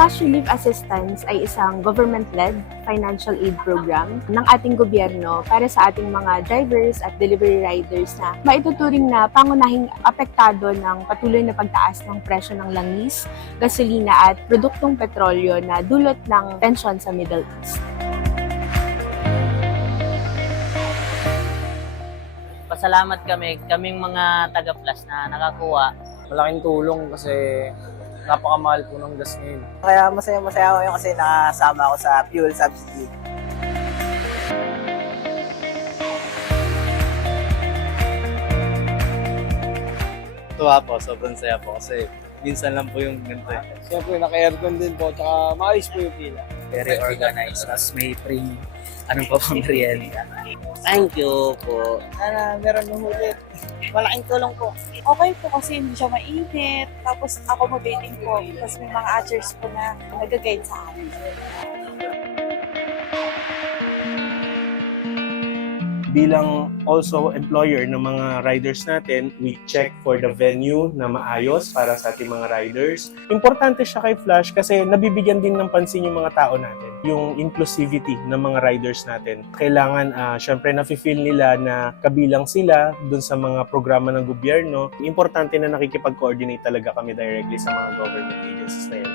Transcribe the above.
Cash Relief Assistance ay isang government-led financial aid program ng ating gobyerno para sa ating mga drivers at delivery riders na maituturing na pangunahing apektado ng patuloy na pagtaas ng presyo ng langis, gasolina at produktong petrolyo na dulot ng tensyon sa Middle East. Pasalamat kaming mga taga-Plus na nakakuha. Malaking tulong kasi napakamahal po ng gas ngayon. Kaya masaya ako yun kasi nakasama ako sa fuel subsidy. Tuwa po, sobrang saya po kasi minsan lang po yung ganito eh. Siyempre, naka-aircon din po, tsaka maayos po yung pila. Very organized, tapos may free, anong pa pang merienda. Thank you po. Sana meron ng hulit. Malaking tulong po. Okay po kasi hindi siya mainit. Tapos accommodating po. Tapos may mga ushers po na nag-guide sa amin. Bilang also employer ng mga riders natin, we check for the venue na maayos para sa ating mga riders. Importante siya kay Flash kasi nabibigyan din ng pansin yung mga tao natin. Yung inclusivity ng mga riders natin. Kailangan, syempre, nafe-feel nila na kabilang sila dun sa mga programa ng gobyerno. Importante na nakikipag-coordinate talaga kami directly sa mga government agencies na yun.